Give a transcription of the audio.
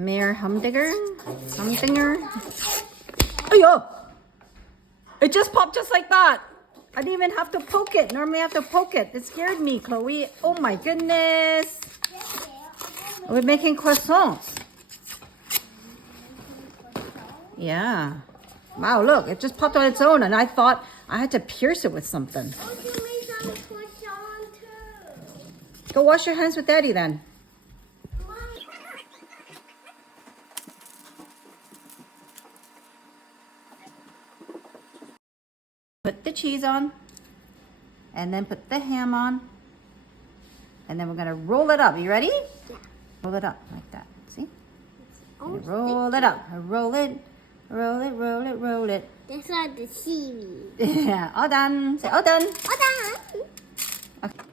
Mere humdinger? Humdinger? Oh, yo! It just popped just like that. I didn't even have to poke it. Normally I have to poke it. It scared me, Chloe. Oh my goodness. We're making croissants. Yeah. Wow, look. It just popped on its own and I thought I had to pierce it with something. Oh, you made some croissant too. Go wash your hands with Daddy then. Put the cheese on, and then put the ham on, and then we're gonna roll it up. You ready? Yeah. Roll it up like that. See? And roll it up. Roll it, roll it, roll it, roll it. That's like the seaweed. Yeah, all done. Say all done. All done. Okay.